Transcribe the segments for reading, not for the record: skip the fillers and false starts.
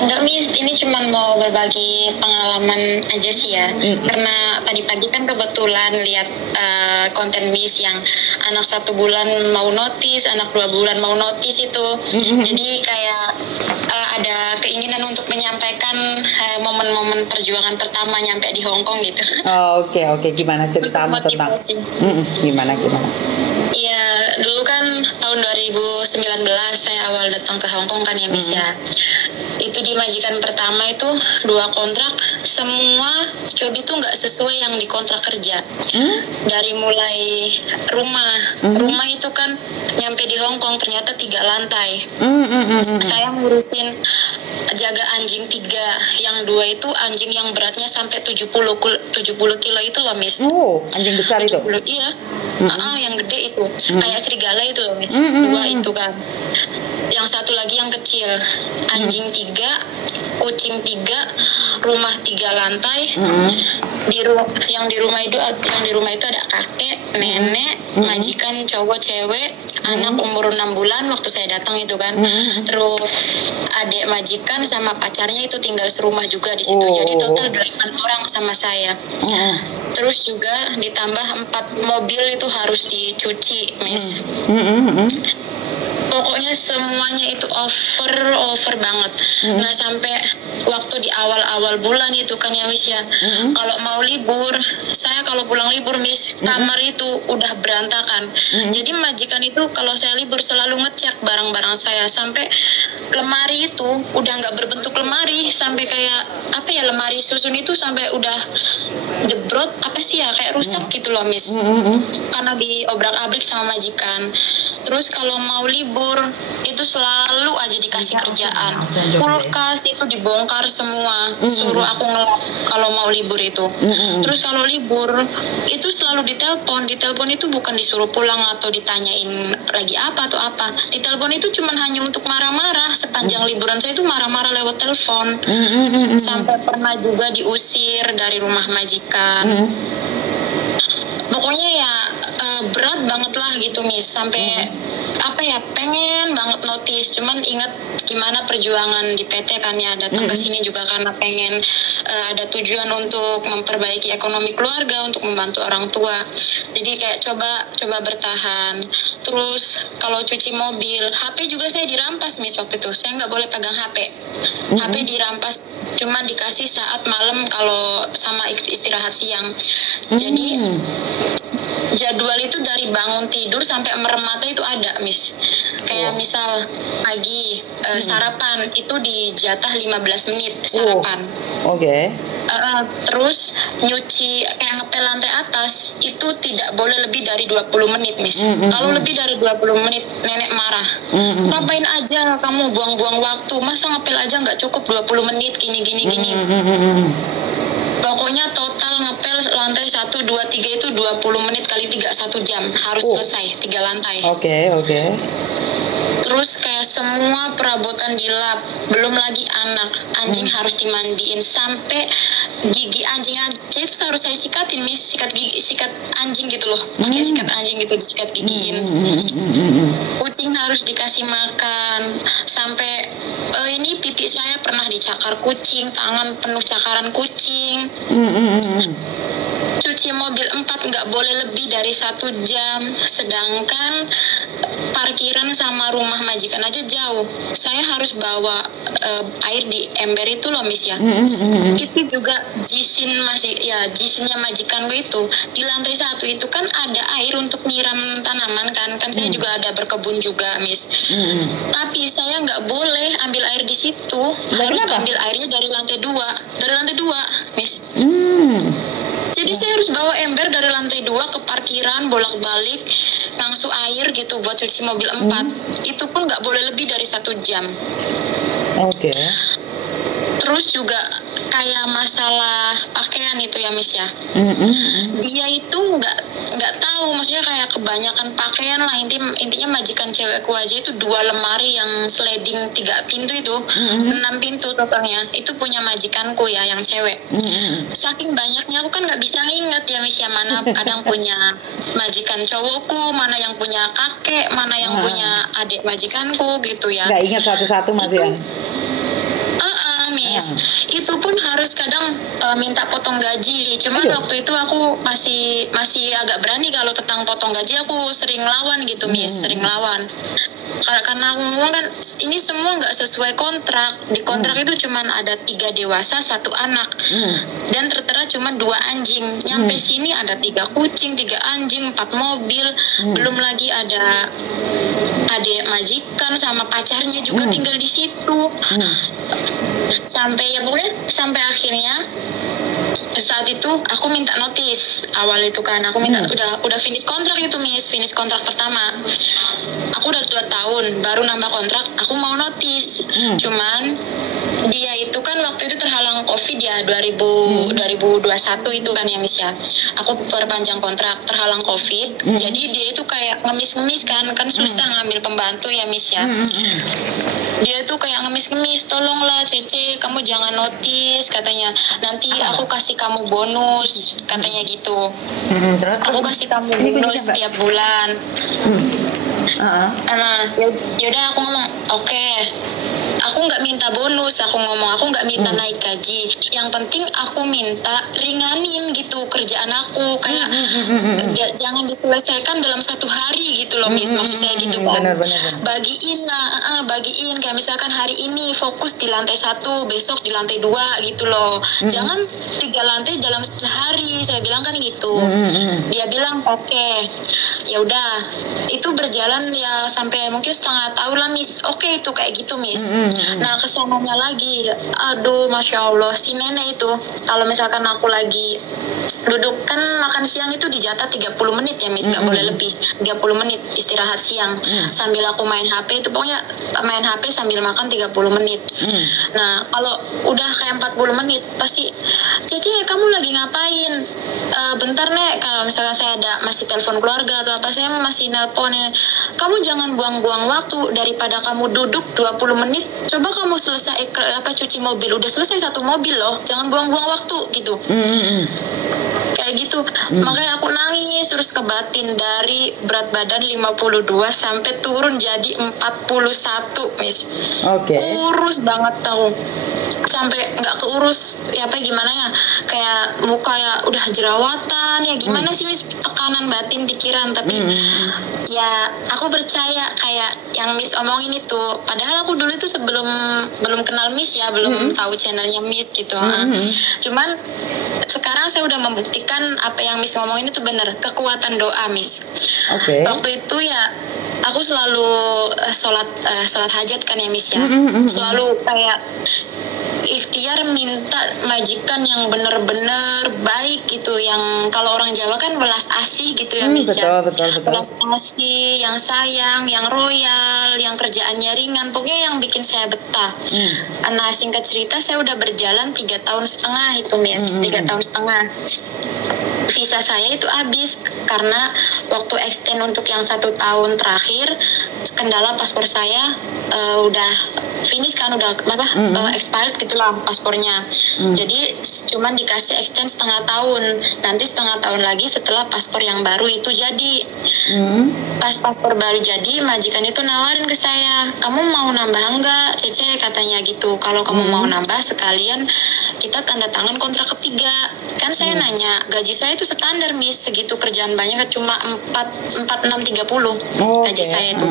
Enggak Miss, ini cuma mau berbagi pengalaman aja sih ya. Karena tadi pagi kan kebetulan lihat konten Miss yang anak 1 bulan mau notis, anak 2 bulan mau notis itu. Jadi kayak ada keinginan untuk menyampaikan momen-momen perjuangan pertama nyampe di Hong Kong gitu. Oh, oke. Gimana ceritamu tentang? Gimana? Iya, dulu kan tahun 2019 saya awal datang ke Hong Kong kan ya Miss ya. Itu di majikan pertama itu 2 kontrak, semua job itu nggak sesuai yang di kontrak kerja. Dari mulai rumah itu kan nyampe di Hong Kong ternyata 3 lantai. Saya ngurusin jaga anjing 3, yang 2 itu anjing yang beratnya sampai 70 kilo itu loh Miss. Oh, anjing besar itu? Iya, yang gede itu, kayak serigala itu loh Miss. 2 itu kan. Yang satu lagi yang kecil, anjing 3, kucing 3, rumah 3 lantai. Yang di rumah itu ada kakek, nenek, majikan cowok cewek, anak umur 6 bulan waktu saya datang itu kan. Terus adik majikan sama pacarnya itu tinggal serumah juga di situ. Jadi total 8 orang sama saya. Terus juga ditambah 4 mobil itu harus dicuci, Miss. Pokoknya semuanya itu over banget. Nah sampai waktu di awal bulan itu kan ya Miss ya, kalau mau libur, saya kalau pulang libur Miss, kamar itu udah berantakan. Jadi majikan itu kalau saya libur selalu ngecek barang-barang saya, sampai lemari itu udah nggak berbentuk lemari, sampai kayak apa ya, lemari susun itu sampai udah jebrot kayak rusak gitu loh Miss. Karena diobrak-abrik sama majikan. Terus kalau mau libur itu selalu aja dikasih kerjaan. Kulkas itu dibongkar semua, suruh aku ngelap kalau mau libur itu. Terus kalau libur itu selalu ditelepon itu bukan disuruh pulang atau ditanyain lagi apa atau apa. Ditelepon itu cuman hanya untuk marah-marah. Sepanjang liburan saya itu marah-marah lewat telepon. Sampai pernah juga diusir dari rumah majikan. Pokoknya ya berat banget lah gitu Miss, sampai pengen banget notice, cuman ingat gimana perjuangan di PT kan ya, datang ke sini juga karena pengen ada tujuan untuk memperbaiki ekonomi keluarga, untuk membantu orang tua. Jadi kayak coba bertahan. Terus kalau cuci mobil, HP juga saya dirampas Miss waktu itu. Saya nggak boleh pegang HP. HP dirampas, cuman dikasih saat malam kalau sama istirahat siang. Jadi jadwal itu dari bangun tidur sampai merem mata itu ada Miss. Kayak misal pagi sarapan itu dijatah 15 menit sarapan. Terus nyuci kayak ngepel lantai atas itu tidak boleh lebih dari 20 menit Miss. Kalau lebih dari 20 menit nenek marah. Ngapain aja kamu buang-buang waktu, masa ngepel aja nggak cukup 20 menit gini. Pokoknya total ngepel lantai 1, 2, 3 itu 20 menit kali 3, 1 jam. Harus selesai 3 lantai. Oke. Terus kayak semua perabotan dilap. Belum lagi anjing harus dimandiin. Sampai gigi anjing aja itu harus saya sikatin Miss. Sikat anjing gitu loh. Pakai sikat anjing gitu, disikat gigiin. Kucing harus dikasih makan. Sampai ini pipi saya pernah dicakar kucing, tangan penuh cakaran kucing. Cuci mobil 4 nggak boleh lebih dari 1 jam. Sedangkan parkiran sama rumah majikan aja jauh. Saya harus bawa air di ember itu loh Miss ya. Itu juga jisinnya majikan gue itu di lantai 1 itu kan ada air untuk nyiram tanaman kan saya juga ada berkebun juga Miss. Tapi saya nggak boleh ambil air di situ. Harus ambil airnya dari lantai 2 Miss. Jadi saya harus bawa ember dari lantai 2 ke parkiran, bolak-balik, langsung air gitu buat cuci mobil 4. Itu pun nggak boleh lebih dari 1 jam. Terus juga kayak masalah pakaian itu ya Miss ya. Dia itu nggak tahu, maksudnya kayak kebanyakan pakaian lah. Intinya majikan cewekku aja itu 2 lemari yang sliding 3 pintu itu, 6 pintu totalnya. Itu punya majikanku ya yang cewek. Saking banyaknya aku kan nggak bisa nginget ya Miss ya, mana kadang punya majikan cowokku, mana yang punya kakek, mana yang punya adik majikanku gitu ya. Nggak ingat satu-satu Mas ya? pulang, Miss. Itu pun harus kadang minta potong gaji. Cuman waktu itu aku masih agak berani kalau tentang potong gaji, aku sering lawan gitu, Miss, sering lawan. Karena aku ngomong kan ini semua nggak sesuai kontrak. Di kontrak itu cuman ada 3 dewasa 1 anak, dan tertera cuman 2 anjing. Nyampe sini ada 3 kucing, 3 anjing, 4 mobil, belum lagi ada adik majikan sama pacarnya juga tinggal di situ. Sampai sampai akhirnya saat itu aku minta notis awal itu kan, aku minta udah finish kontrak itu, Miss, finish kontrak pertama. Aku udah 2 tahun baru nambah kontrak, aku mau notis. Cuman dia itu kan waktu itu terhalang COVID ya, 2021 itu kan ya, Miss ya. Aku perpanjang kontrak terhalang COVID. Jadi dia itu kayak ngemis-ngemis kan susah ngambil pembantu ya, Miss ya. Dia tuh kayak ngemis-ngemis, tolonglah Cece, kamu jangan notis katanya, nanti aku kasih kamu bonus katanya gitu. Aku kasih kamu bonus setiap bulan. Nah, yaudah aku ngomong oke. Aku nggak minta bonus, aku nggak minta naik gaji. Yang penting aku minta ringanin gitu kerjaan aku, kayak jangan diselesaikan dalam 1 hari gitu loh, Miss. Maksud saya gitu kan. Benar. Bagiin kayak misalkan hari ini fokus di lantai 1, besok di lantai 2 gitu loh. Jangan 3 lantai dalam sehari, saya bilang kan gitu. Dia bilang oke. Ya udah, itu berjalan ya sampai mungkin setengah tahun lah, Miss. Oke, itu kayak gitu, Miss. Nah, kesananya lagi, aduh, Masya Allah, si nenek itu kalau misalkan aku lagi duduk kan makan siang itu dijatah 30 menit ya, Miss, nggak boleh lebih 30 menit istirahat siang. Sambil aku main HP itu, pokoknya main HP sambil makan 30 menit. Nah, kalau udah kayak 40 menit pasti, Cece kamu lagi ngapain? Bentar Nek, kalau misalkan saya ada masih telepon keluarga atau apa, saya masih nelponnya. Kamu jangan buang-buang waktu, daripada kamu duduk 20 menit, coba kamu selesai cuci mobil, udah selesai 1 mobil loh, jangan buang-buang waktu gitu. Kayak gitu. Makanya aku nangis terus ke batin, dari berat badan 52 sampai turun jadi 41, Miss. Kurus banget tau, sampai nggak keurus ya, apa gimana ya, kayak muka ya udah jerawatan ya, gimana sih, Miss, tekanan batin pikiran. Tapi ya aku percaya kayak yang Miss omongin itu, padahal aku dulu itu belum kenal Miss ya, belum tahu channelnya Miss gitu. Cuman sekarang saya udah membuktikan apa yang Miss ngomongin itu benar, kekuatan doa, Miss. Waktu itu ya aku selalu sholat hajat kan ya, Miss ya. Selalu kayak ikhtiar minta majikan yang benar-benar baik gitu, yang kalau orang Jawa kan belas asih gitu ya, Miss ya. Betul. Belas asih, yang sayang, yang royal, yang kerjaannya ringan, pokoknya yang bikin saya betah. Nah, singkat cerita saya udah berjalan 3,5 tahun itu, Miss. 3,5 tahun. Visa saya itu habis karena waktu extend untuk yang 1 tahun terakhir, kendala paspor saya udah finish kan, udah expired gitulah paspornya. Jadi cuman dikasih extend setengah tahun. Nanti setengah tahun lagi setelah paspor yang baru itu jadi. Pas paspor baru jadi, majikan itu nawarin ke saya, kamu mau nambah enggak, Cece, katanya gitu. Kalau kamu mau nambah sekalian kita tanda tangan kontrak ketiga. Kan saya nanya, gaji saya itu standar, Miss, segitu kerjaan banyak cuma 4630 gaji saya itu.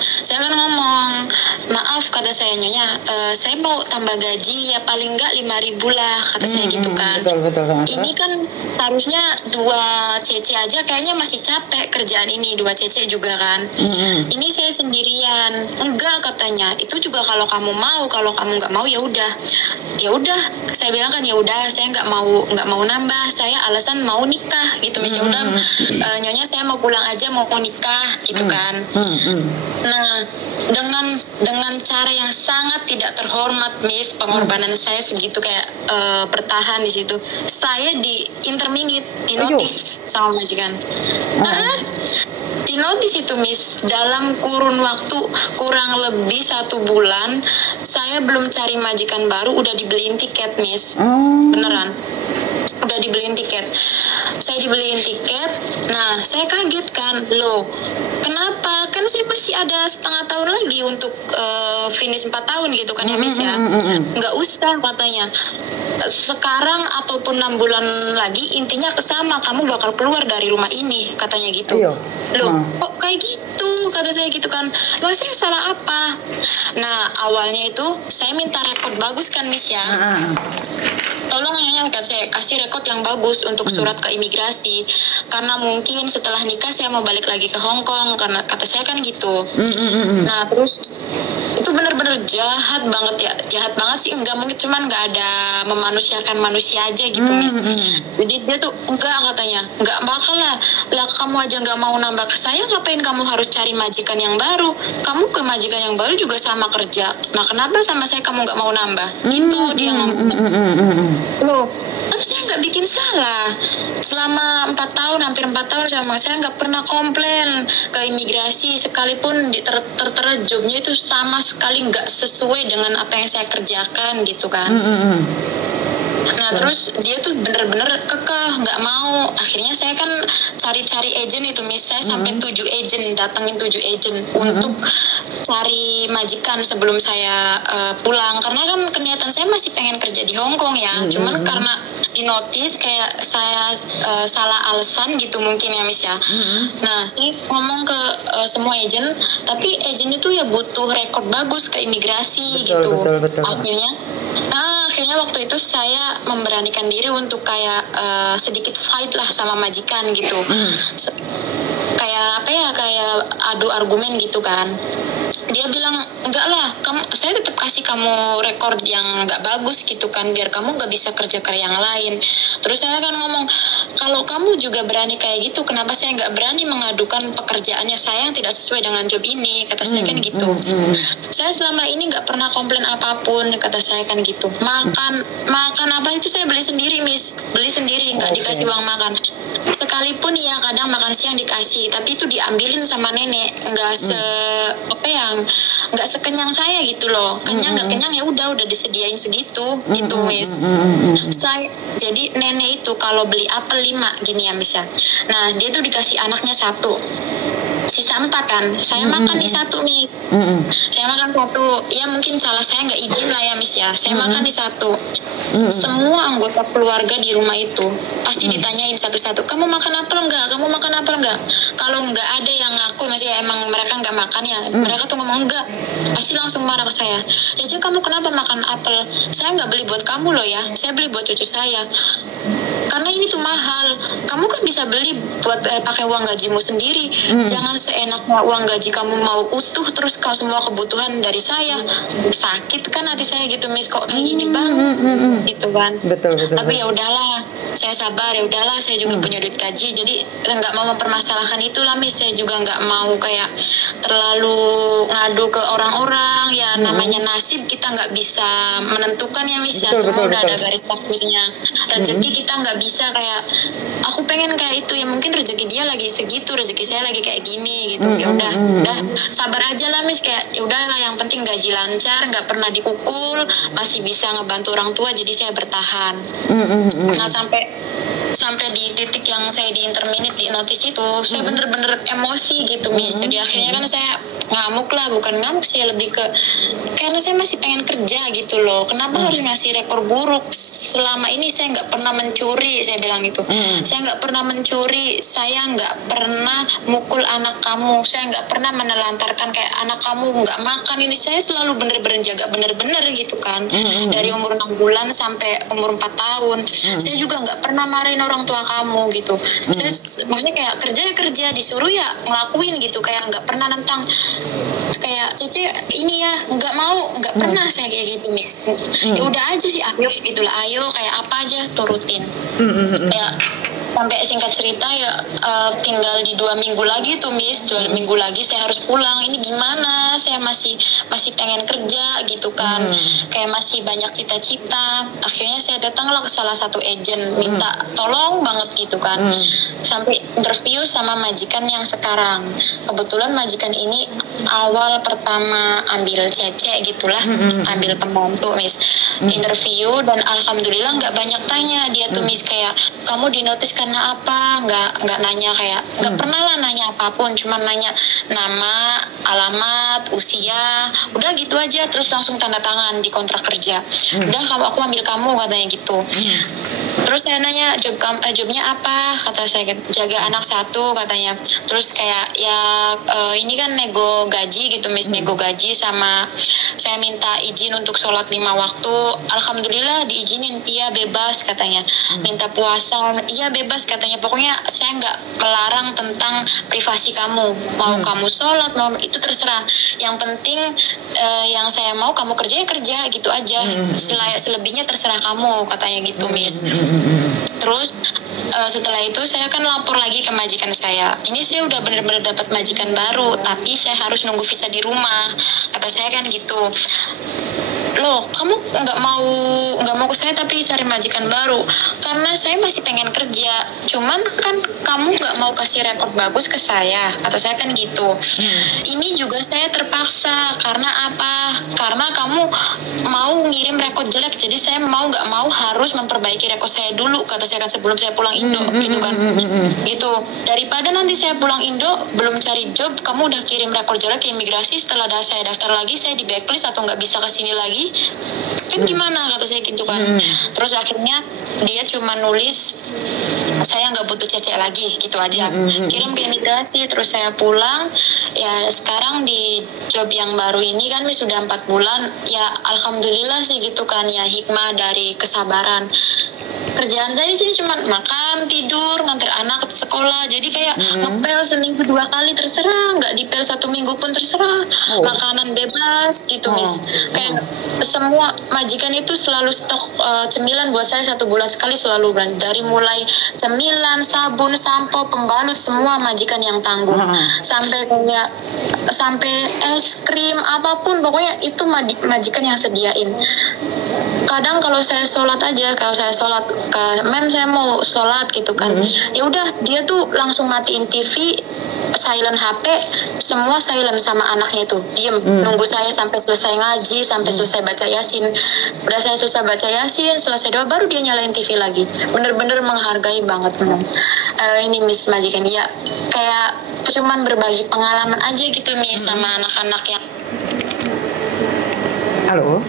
Saya kan ngomong, maaf kata saya, Nyonya, saya mau tambah gaji ya paling enggak 5.000 lah, kata saya gitu kan. Betul. Ini kan harusnya 2 Cece aja kayaknya masih capek kerjaan ini, 2 Cece juga kan. Ini saya sendirian. Enggak, katanya, itu juga kalau kamu mau, kalau kamu nggak mau ya udah. Ya udah, saya bilang kan ya udah, saya nggak mau nambah, saya alasan mau nikah gitu, Miss. Ya udah, Nyonya saya mau pulang aja, mau nikah gitu kan. Nah, dengan cara yang sangat tidak terhormat, Miss, pengorbanan saya segitu, kayak bertahan di situ. Saya di interminute, di notis sama majikan. Di notis itu, Miss, dalam kurun waktu kurang lebih 1 bulan, saya belum cari majikan baru udah dibeliin tiket, Miss. Beneran. Udah dibeliin tiket. Saya dibeliin tiket. Nah, saya kaget kan, loh, kenapa? Kan kan saya masih ada setengah tahun lagi untuk finish 4 tahun gitu kan ya Miss ya. Nggak usah katanya. Sekarang ataupun 6 bulan lagi, intinya sama, kamu bakal keluar dari rumah ini katanya gitu. Loh, kok kayak gitu, kata saya gitu kan. Loh, saya salah apa? Nah, awalnya itu saya minta rekod bagus kan Miss ya. Tolong ya, saya kasih rekod yang bagus untuk surat ke imigrasi, karena mungkin setelah nikah saya mau balik lagi ke Hong Kong, karena kata saya kan gitu. Nah terus itu benar-benar jahat banget ya, jahat banget sih, enggak mungkin, cuman nggak ada memanusiakan manusia aja gitu Miss. Jadi dia tuh enggak, katanya nggak bakal lah kamu aja nggak mau nambah ke saya, ngapain kamu harus cari majikan yang baru, kamu ke majikan yang baru juga sama kerja, nah kenapa sama saya kamu nggak mau nambah gitu dia ngomong. Loh, kan saya nggak bikin salah. Selama 4 tahun, hampir 4 tahun sama saya nggak pernah komplain ke imigrasi, sekalipun tertera jobnya itu sama sekali nggak sesuai dengan apa yang saya kerjakan gitu kan. Nah terus dia tuh bener-bener kekeh nggak mau. Akhirnya saya kan cari-cari agent itu Miss, saya sampai 7 agent, datengin 7 agent untuk cari majikan sebelum saya pulang, karena kan kenyataan saya masih pengen kerja di Hong Kong ya. Cuman karena di notice kayak saya salah alasan gitu mungkin ya Miss ya. Nah saya ngomong ke semua agent, tapi agent itu ya butuh rekod bagus ke imigrasi gitu. Akhirnya waktu itu saya memberanikan diri untuk kayak sedikit fight lah sama majikan gitu. Kayak apa ya, kayak adu argumen gitu kan. Dia bilang, enggak lah, saya tetap kasih kamu rekor yang nggak bagus gitu kan, biar kamu nggak bisa kerja ke yang lain. Terus saya kan ngomong, kalau kamu juga berani kayak gitu, kenapa saya nggak berani mengadukan pekerjaannya saya yang tidak sesuai dengan job ini, kata saya kan gitu. Saya selama ini nggak pernah komplain apapun, kata saya kan gitu. Makan apa itu saya beli sendiri Miss, beli sendiri, nggak dikasih uang makan. Sekalipun ya kadang makan siang dikasih, tapi itu diambilin sama nenek, nggak sekenyang saya gitu loh. Kenyang nggak kenyang ya udah disediain segitu gitu Miss. Jadi nenek itu kalau beli apel 5 gini ya Miss ya, nah dia tuh dikasih anaknya 1, sisa 4 kan, saya makan nih 1 Miss. Saya makan 1, ya mungkin salah saya nggak izin lah ya Miss ya, saya makan nih 1. Semua anggota keluarga di rumah itu pasti ditanyain satu-satu, kamu makan apel enggak, kamu makan apel enggak. Kalau nggak ada yang ngaku masih emang mereka nggak makan ya, mereka tuh ngomong enggak, pasti langsung marah ke saya. Caca, kamu kenapa makan apel? Saya nggak beli buat kamu loh ya, saya beli buat cucu saya, karena ini tuh mahal. Kamu kan bisa beli buat pakai uang gajimu sendiri. Jangan seenaknya uang gaji kamu mau utuh terus kau semua kebutuhan dari saya. Sakit kan hati saya gitu Miss, kok kayak gini bang gitu kan. Betul. Tapi ya udahlah, saya sabar, ya udahlah, saya juga punya duit gaji, jadi nggak mau mempermasalahkan itulah Miss. Saya juga nggak mau kayak terlalu ngadu ke orang-orang ya. Namanya nasib kita nggak bisa menentukan ya Miss ya, semua udah ada garis takdirnya. Rezeki kita nggak bisa kayak aku pengen kayak itu ya, mungkin rezeki dia lagi segitu, rezeki saya lagi kayak gini gitu. Ya udah sabar aja lah Miss, kayak ya udahlah, yang penting gaji lancar, nggak pernah dipukul, masih bisa ngebantu orang tua, jadi saya bertahan. Nah sampai di titik yang saya di interminate di notice itu, saya bener-bener emosi gitu Miss. Jadi akhirnya kan saya ngamuk lah, bukan ngamuk sih, lebih ke karena saya masih pengen kerja gitu loh. Kenapa harus ngasih rekor buruk? Selama ini saya nggak pernah mencuri, saya bilang gitu. Saya nggak pernah mencuri, saya nggak pernah mukul anak kamu, saya nggak pernah menelantarkan kayak anak kamu nggak makan ini. Saya selalu bener-bener jaga bener-bener gitu kan. Dari umur 6 bulan sampai umur 4 tahun. Saya juga nggak pernah marahin orang tua kamu gitu. Saya maksudnya kayak kerja disuruh ya ngelakuin gitu, kayak nggak pernah nentang kayak Cece ini ya nggak mau, nggak pernah saya kayak gitu Miss. Ya udah aja sih, ayo gitulah, ayo kayak apa aja turutin. Ya sampai singkat cerita ya tinggal di 2 minggu lagi tuh Miss, 2 minggu lagi saya harus pulang. Ini gimana, saya masih pengen kerja gitu kan, kayak masih banyak cita-cita. Akhirnya saya datanglah ke salah satu agent, minta tolong banget gitu kan. Sampai interview sama majikan yang sekarang. Kebetulan majikan ini awal pertama ambil Cece gitulah, ambil pembantu Miss. Interview dan alhamdulillah nggak banyak tanya dia tuh Miss, kayak kamu dinotis karena karena apa, nggak nanya kayak nggak pernah lah nanya apapun, cuma nanya nama, alamat, usia, udah gitu aja, terus langsung tanda tangan di kontrak kerja. Udah aku ambil kamu, katanya gitu. Terus saya nanya jobnya apa, kata saya jaga anak 1, katanya. Terus kayak ya ini kan nego gaji gitu, Miss, nego gaji, sama saya minta izin untuk sholat 5 waktu. Alhamdulillah diizinin, iya bebas katanya. Minta puasa, iya bebas katanya. Pokoknya saya nggak melarang tentang privasi kamu, mau kamu sholat, mau itu terserah. Yang penting yang saya mau kamu kerja ya kerja gitu aja. Selebihnya terserah kamu, katanya gitu, Miss. Terus setelah itu saya kan lapor lagi ke majikan saya. Ini saya udah benar-benar dapat majikan baru, tapi saya harus nunggu visa di rumah, kata saya kan gitu. Loh, kamu nggak mau ke saya tapi cari majikan baru? Karena saya masih pengen kerja, cuman kan kamu nggak mau kasih rekor bagus ke saya, kata saya kan gitu. Ini juga saya terpaksa, karena apa? Karena kamu mau ngirim rekor jelek, jadi saya mau nggak mau harus memperbaiki rekor saya dulu, kata saya kan, sebelum saya pulang Indo, gitu kan. Gitu, daripada nanti saya pulang Indo belum cari job, kamu udah kirim rekor jelek ke imigrasi, setelah saya daftar lagi saya di blacklist atau nggak bisa kesini lagi, kan gimana, kata saya gitu kan. Terus akhirnya dia cuma nulis saya nggak butuh cecek lagi, gitu aja. Kirim ke imigrasi, terus saya pulang. Ya sekarang di job yang baru ini kan sudah 4 bulan. Ya alhamdulillah sih gitu kan, ya hikmah dari kesabaran. Kerjaan saya di sini cuma makan, tidur, nganter anak ke sekolah. Jadi kayak ngepel seminggu 2 kali terserah, nggak dipel 1 minggu pun terserah. Makanan bebas gitu, Miss. Kayak semua majikan itu selalu stok cemilan buat saya 1 bulan sekali, selalu dari mulai cemilan, sabun, sampo, pembalut, semua majikan yang tanggung. Sampai es krim apapun, pokoknya itu majikan yang sediain. Kadang kalau saya sholat, mem saya mau sholat gitu kan, ya udah dia tuh langsung matiin TV, silent HP, semua silent sama anaknya itu, diem nunggu saya sampai selesai ngaji, sampai selesai baca yasin. Udah saya selesai baca yasin, selesai doa, baru dia nyalain TV lagi. Bener-bener menghargai banget. Ini Miss majikan, ya kayak cuman berbagi pengalaman aja gitu, Miss, sama anak-anak yang halo.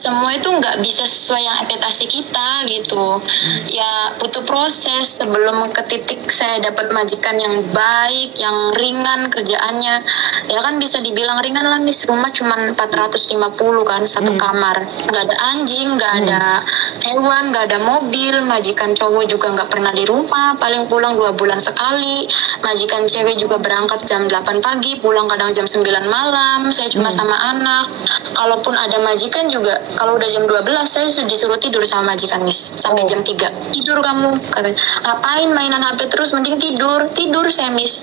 Semua itu nggak bisa sesuai yang ekspektasi kita gitu. Ya butuh proses sebelum ke titik saya dapat majikan yang baik, yang ringan kerjaannya. Ya kan bisa dibilang ringan lah, Miss. Rumah cuma 450 kan, 1 kamar. Nggak ada anjing, nggak ada hewan, nggak ada mobil. Majikan cowok juga nggak pernah di rumah, paling pulang 2 bulan sekali. Majikan cewek juga berangkat jam 8 pagi, pulang kadang jam 9 malam. Saya cuma sama anak. Kalaupun ada majikan juga, kalau udah jam 12 saya disuruh tidur sama majikan, Miss, sampai jam 3. Tidur kamu, katanya. Ngapain mainan HP terus, mending tidur saya, Miss.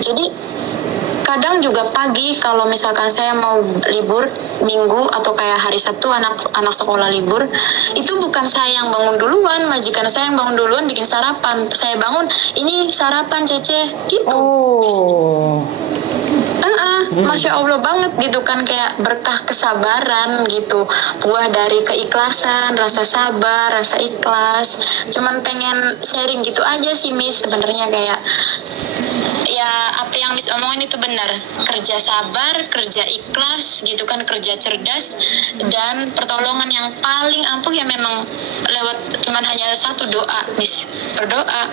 Jadi kadang juga pagi kalau misalkan saya mau libur minggu atau kayak hari Sabtu anak sekolah libur, itu bukan saya yang bangun duluan, majikan saya yang bangun duluan bikin sarapan. Saya bangun, ini sarapan Cece, gitu. Masya Allah banget gitu kan, kayak berkah kesabaran gitu, buah dari keikhlasan, rasa sabar, rasa ikhlas. Cuman pengen sharing gitu aja sih, Miss, sebenarnya kayak ya apa yang Miss omongin itu benar, kerja sabar, kerja ikhlas gitu kan, kerja cerdas, dan pertolongan yang paling ampuh ya memang lewat cuman hanya satu, doa, Miss. Berdoa.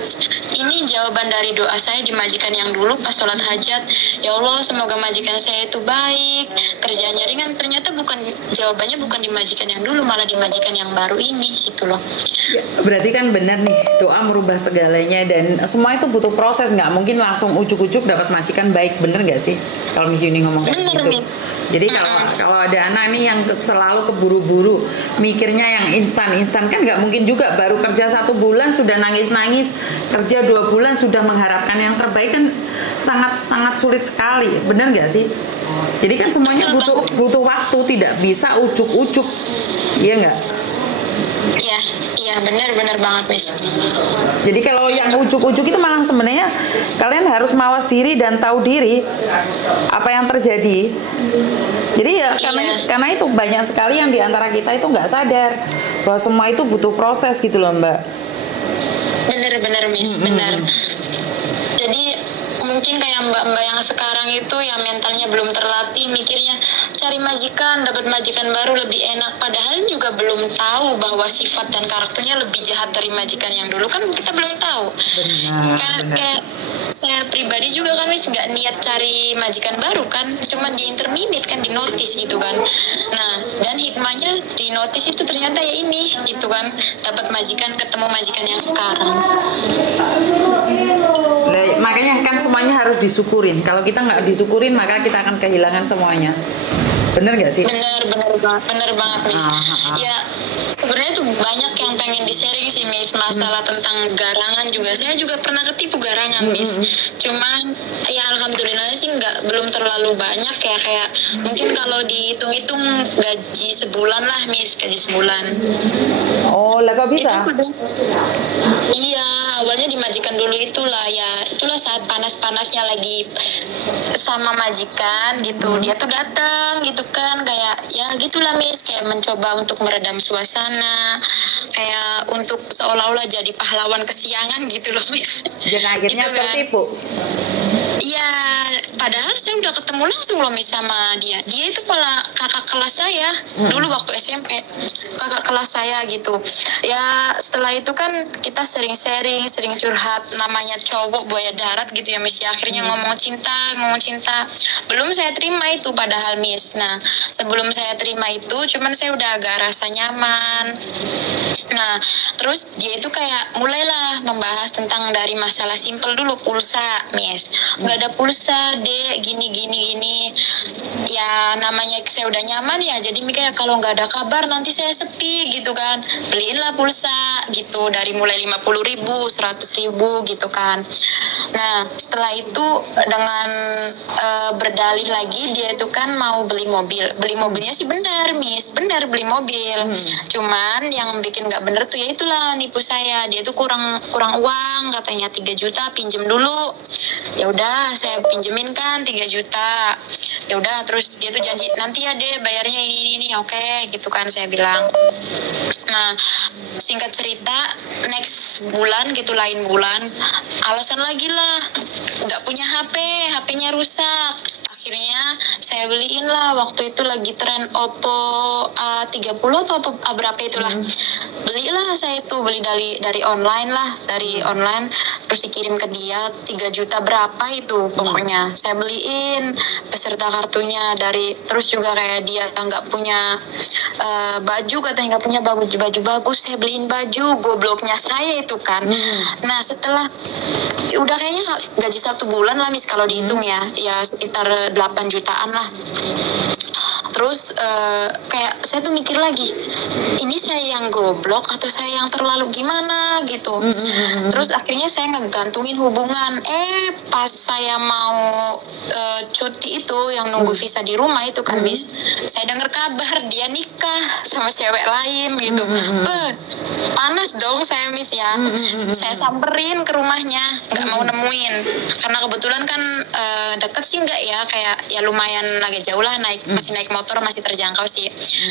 Ini jawaban dari doa saya di majikan yang dulu pas sholat hajat. Ya Allah, semoga majikan saya itu baik, kerjanya ringan. Ternyata jawabannya bukan di majikan yang dulu, malah di majikan yang baru ini gitu loh. Berarti kan benar nih, doa merubah segalanya, dan semua itu butuh proses, nggak mungkin langsung ujuk-ujuk dapat majikan baik, bener nggak sih? Kalau Miss Yuni ngomong kayak bener, gitu. Jadi kalau ada anak nih yang selalu keburu-buru, mikirnya yang instan-instan, kan nggak mungkin juga. Baru kerja 1 bulan sudah nangis-nangis, kerja 2 bulan sudah mengharapkan yang terbaik, kan sangat sulit sekali, bener nggak sih? Jadi kan semuanya butuh waktu, tidak bisa ujuk-ujuk, iya nggak? Iya benar banget, Miss. Jadi kalau yang ujuk-ujuk itu malah sebenarnya kalian harus mawas diri dan tahu diri apa yang terjadi. Jadi ya karena itu banyak sekali yang diantara kita itu nggak sadar bahwa semua itu butuh proses gitu loh, Mbak. bener Miss, bener. Jadi mungkin kayak mbak-mbak yang sekarang itu yang mentalnya belum terlatih, mikirnya cari majikan, dapat majikan baru lebih enak, padahal juga belum tahu bahwa sifat dan karakternya lebih jahat dari majikan yang dulu, kan kita belum tahu. Kayak saya pribadi juga kan Miss nggak niat cari majikan baru kan, cuman di interminate kan, di notice gitu kan. Nah, dan hikmahnya di notice itu ternyata ya ini gitu kan, dapat majikan, ketemu majikan yang sekarang. Makanya kan semuanya harus disyukurin. Kalau kita nggak disyukurin, maka kita akan kehilangan semuanya. Bener nggak sih? Bener banget Miss. Ya sebenarnya tuh banyak yang pengen di-sharing sih Miss, masalah tentang garangan juga. Saya juga pernah ketipu garangan Miss. Cuman ya alhamdulillah sih belum terlalu banyak ya, kayak mungkin kalau dihitung-hitung gaji sebulan lah Miss, gaji sebulan. Oh lah kok bisa? Iya, awalnya dimajikan dulu itulah saat panas-panasnya lagi sama majikan gitu. Dia tuh datang gitu kan, kayak ya gitulah Miss, kayak mencoba untuk meredam suasana, kayak untuk seolah-olah jadi pahlawan kesiangan gitu loh Miss. Dan akhirnya gitu kan tertipu. Iya, padahal saya udah ketemu langsung loh Miss sama dia. Dia itu malah kakak kelas saya dulu waktu SMP, kakak kelas saya gitu. Ya setelah itu kan kita sering sharing, sering curhat, namanya cowok buaya darat gitu ya Miss. Ya, akhirnya ngomong cinta. Belum saya terima itu padahal Miss. Nah, sebelum saya terima itu, cuman saya udah agak rasa nyaman. Nah, terus dia itu kayak mulailah membahas tentang dari masalah simpel dulu, pulsa Miss. Nggak ada pulsa dek, gini. Ya namanya saya udah nyaman ya, jadi mikirnya kalau nggak ada kabar nanti saya sepi gitu kan, beliinlah pulsa gitu, dari mulai 50.000, 100.000 gitu kan. Nah setelah itu dengan berdalih lagi, dia itu kan mau beli mobilnya sih benar Miss, benar beli mobil. Cuman yang bikin nggak bener tuh ya itulah nipu saya. Dia tuh kurang uang, katanya 3 juta pinjem dulu. Ya udah saya pinjemin kan 3 juta. Ya udah, terus dia tuh janji nanti ya deh bayarnya ini oke gitu kan, saya bilang. Nah singkat cerita, next bulan gitu, lain bulan, alasan lagi lah nggak punya HP-nya rusak. Akhirnya saya beliin lah, waktu itu lagi tren Oppo A30 atau berapa itulah. Belilah saya itu, beli dari online lah, terus dikirim ke dia 3 juta berapa itu pokoknya. Saya beliin beserta kartunya, terus juga kayak dia nggak punya baju, katanya nggak punya baju bagus, saya beliin baju, gobloknya saya itu kan. Nah setelah udah kayaknya gaji 1 bulan lah Miss kalau dihitung ya sekitar 8 jutaan lah. Terus kayak saya tuh mikir lagi, ini saya yang goblok atau saya yang terlalu gimana gitu. Terus akhirnya saya ngegantungin hubungan. Pas saya mau cuti itu, yang nunggu visa di rumah itu kan Miss, saya dengar kabar dia nikah sama cewek lain gitu. Panas dong saya Miss ya. Saya samperin ke rumahnya, nggak mau nemuin, karena kebetulan kan deket sih nggak ya, kayak ya lumayan agak jauh lah, masih naik motor, masih terjangkau sih.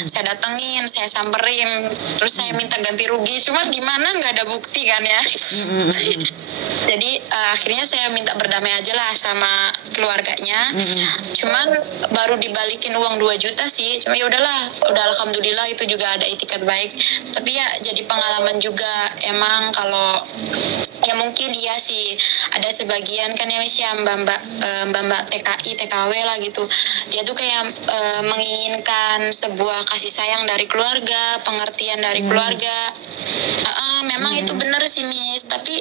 Saya datengin, saya samperin, terus saya minta ganti rugi, cuma gimana nggak ada bukti kan ya. Jadi akhirnya saya minta berdamai aja lah sama keluarganya. Cuman baru dibalikin uang 2 juta sih. Cuma ya udahlah, udah alhamdulillah itu juga ada itikat baik. Tapi ya jadi pengalaman juga emang, kalau ya mungkin iya sih ada sebagian kan ya Miss ya, mbak TKI TKW lah gitu, dia tuh kayak menginginkan sebuah kasih sayang dari keluarga, pengertian dari keluarga. Memang itu benar sih Miss, tapi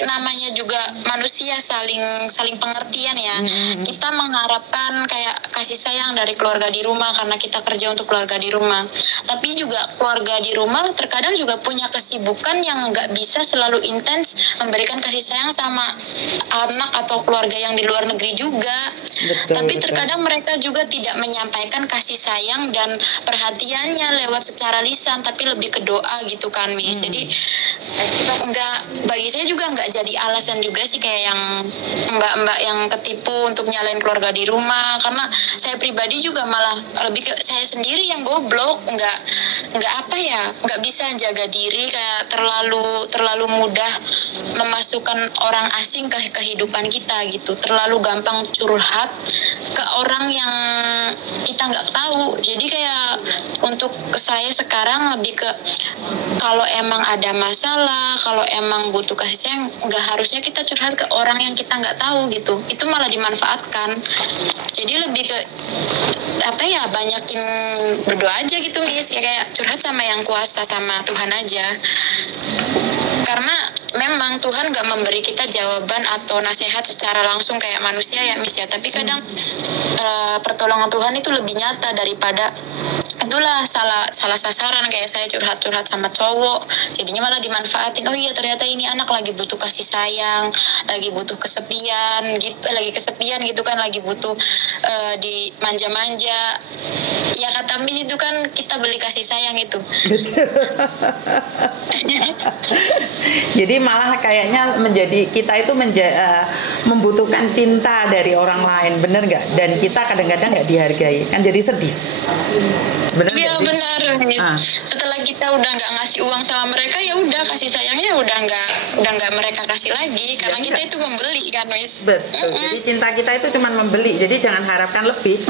namanya juga manusia saling pengertian ya. Kita mengharapkan kayak kasih sayang dari keluarga di rumah karena kita kerja untuk keluarga di rumah, tapi juga keluarga di rumah terkadang juga punya kesibukan yang nggak bisa selalu intens memberikan kasih sayang sama anak atau keluarga yang di luar negeri juga. Tapi terkadang mereka juga tidak menyampaikan kasih sayang dan perhatiannya lewat secara lisan, tapi lebih ke doa gitu kan Miss. Jadi bagi saya juga nggak jadi alasan juga sih kayak yang mbak-mbak yang ketipu untuk nyalain keluarga di rumah, karena saya pribadi pribadi juga malah lebih ke saya sendiri yang goblok, nggak apa ya, nggak bisa jaga diri, kayak terlalu mudah memasukkan orang asing ke kehidupan kita gitu, terlalu gampang curhat ke orang yang kita nggak tahu. Jadi kayak untuk saya sekarang lebih ke kalau emang ada masalah, kalau emang butuh kasih sayang, nggak harusnya kita curhat ke orang yang kita nggak tahu gitu, itu malah dimanfaatkan. Jadi lebih ke apa ya, banyakin berdoa aja gitu Miss, ya kayak curhat sama yang kuasa, sama Tuhan aja. Karena memang Tuhan gak memberi kita jawaban atau nasihat secara langsung kayak manusia ya Miss ya, tapi kadang pertolongan Tuhan itu lebih nyata daripada itulah salah sasaran. Kayak saya curhat sama cowok, jadinya malah dimanfaatin. Oh iya, ternyata ini anak lagi butuh kasih sayang, lagi butuh kesepian gitu, lagi butuh dimanja-manja. Ya kata Miss itu kan kita beli kasih sayang itu. Betul. Jadi malah kayaknya kita itu membutuhkan cinta dari orang lain, bener nggak? Dan kita kadang-kadang nggak dihargai, kan jadi sedih. Bener iya sih? Benar. Setelah kita udah nggak ngasih uang sama mereka, ya udah kasih sayangnya udah nggak mereka kasih lagi, karena kita itu membeli kan Miss. Betul. Jadi cinta kita itu cuma membeli, jadi jangan harapkan lebih.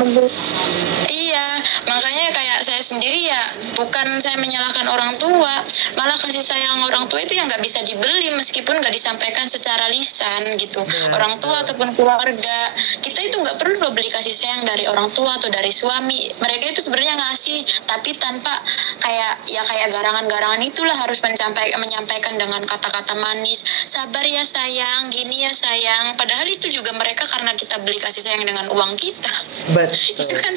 Iya, makanya kayak saya sendiri ya, bukan saya menyalahkan orang tua, malah kasih sayang orang tua itu yang nggak bisa dibeli meskipun nggak disampaikan secara lisan gitu. Orang tua ataupun keluarga kita itu nggak perlu beli kasih sayang dari orang tua atau dari suami. Mereka itu sebenarnya ngasih, tapi tanpa kayak garangan-garangan itulah, harus menyampaikan dengan kata-kata manis, sabar ya sayang, gini ya sayang. Padahal itu juga mereka karena kita beli kasih sayang dengan uang kita. Betul. Itu kan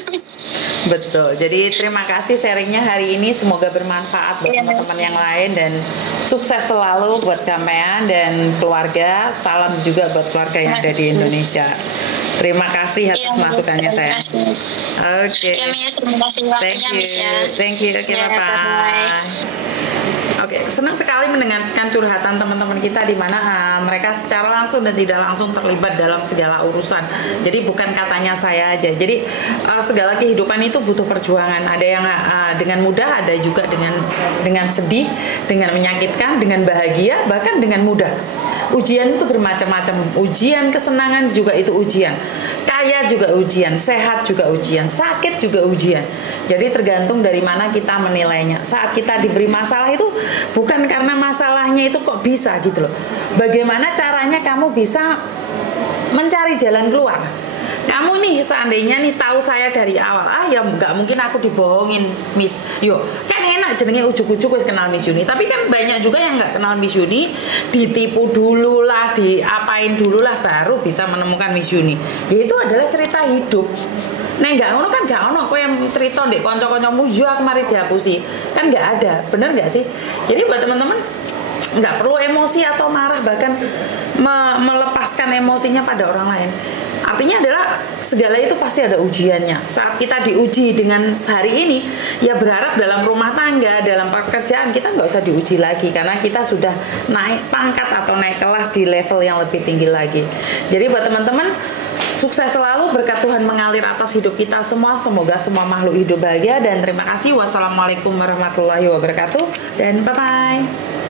Betul. Jadi terima kasih sharingnya hari ini, semoga bermanfaat buat teman-teman yang lain, dan sukses selalu buat Kamean dan keluarga. Salam juga buat keluarga yang ada di Indonesia. Terima kasih atas masukannya saya. Oke. Ya Miss, terima kasih waktunya Miss ya. Thank you. Oke, bye-bye. Oke, senang sekali mendengarkan curhatan teman-teman kita di mana mereka secara langsung dan tidak langsung terlibat dalam segala urusan. Jadi bukan katanya saya aja. Jadi segala kehidupan itu butuh perjuangan. Ada yang dengan mudah, ada juga dengan sedih, dengan menyakitkan, dengan bahagia, bahkan dengan mudah. Ujian itu bermacam-macam. Ujian kesenangan juga itu ujian. Kaya juga ujian, sehat juga ujian, sakit juga ujian. Jadi tergantung dari mana kita menilainya. Saat kita diberi masalah itu bukan karena masalahnya itu kok bisa gitu loh. Bagaimana caranya kamu bisa mencari jalan keluar. Kamu nih seandainya nih tahu saya dari awal, ya nggak mungkin aku dibohongin Miss. Yo, kan enak jenenge ujuk-ujuk wis kenal Miss Yuni. Tapi kan banyak juga yang nggak kenal Miss Yuni, ditipu dulu lah, diapain dulu lah, baru bisa menemukan Miss Yuni. Ya itu adalah cerita hidup. Nek nggak ngono kan nggak ono, kowe yang cerita ndek kanca-kancamu yo aku mari dihapusi. Kan nggak ada, bener nggak sih? Jadi buat teman-teman nggak perlu emosi atau marah, bahkan melepaskan emosinya pada orang lain. Artinya adalah segala itu pasti ada ujiannya. Saat kita diuji dengan hari ini, ya berharap dalam rumah tangga, dalam pekerjaan kita nggak usah diuji lagi, karena kita sudah naik pangkat atau naik kelas di level yang lebih tinggi lagi. Jadi buat teman-teman, sukses selalu, berkat Tuhan mengalir atas hidup kita semua. Semoga semua makhluk hidup bahagia, dan terima kasih. Wassalamualaikum warahmatullahi wabarakatuh, dan bye-bye.